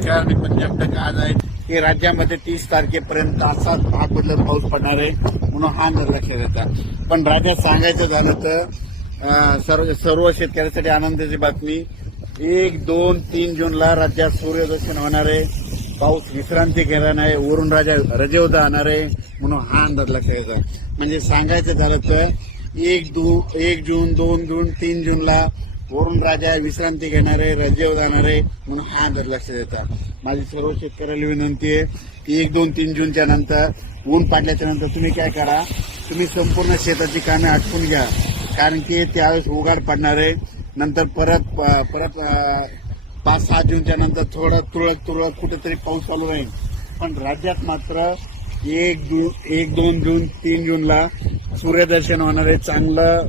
नमस्कार मी पंजाब तक आज आहे की राज्यामध्ये तीस तारखेपर्यंत असाच भाग बदलत पाऊस पडणार आहे म्हणून हा निर्लक्ष देतात पण राज्यात सांगायचं झालं तर सर्व सर्व शेतकऱ्यांसाठी आनंदाची बातमी. एक दोन तीन जूनला राज्यात सूर्यदर्शन होणार आहे. पाऊस विश्रांती घेणार नाही वरून राजा रजेवदा जाणार आहे म्हणून हा अंदाज लक्षात म्हणजे सांगायचं झालं तर एक दो एक जून दोन जून तीन जूनला वरून राजा विश्रांती घेणार आहे रजेवर जाणार आहे म्हणून हा अंदाज लक्षात येतात माझी सर्व शेतकऱ्याला विनंती आहे की एक दोन तीन जूनच्या नंतर ऊन पाडल्याच्या नंतर तुम्ही काय करा तुम्ही संपूर्ण शेताची कामे आटपून घ्या. कारण की त्यावेळेस उघाड पडणार आहे नंतर परत परत पाच सहा जूनच्या नंतर थोडं तुरळक तुरळक कुठेतरी पाऊस चालू राहील. पण राज्यात मात्र एक जून एक दोन जून तीन जूनला सूर्यदर्शन होणार आहे चांगलं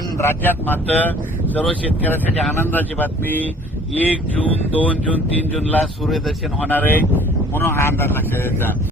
राज्यात मात्र सर्व शेतकऱ्यांसाठी आनंदाची बातमी. एक जून दोन जून तीन जूनला सूर्यदर्शन होणार आहे म्हणून हा अंदाज लक्षात यायचा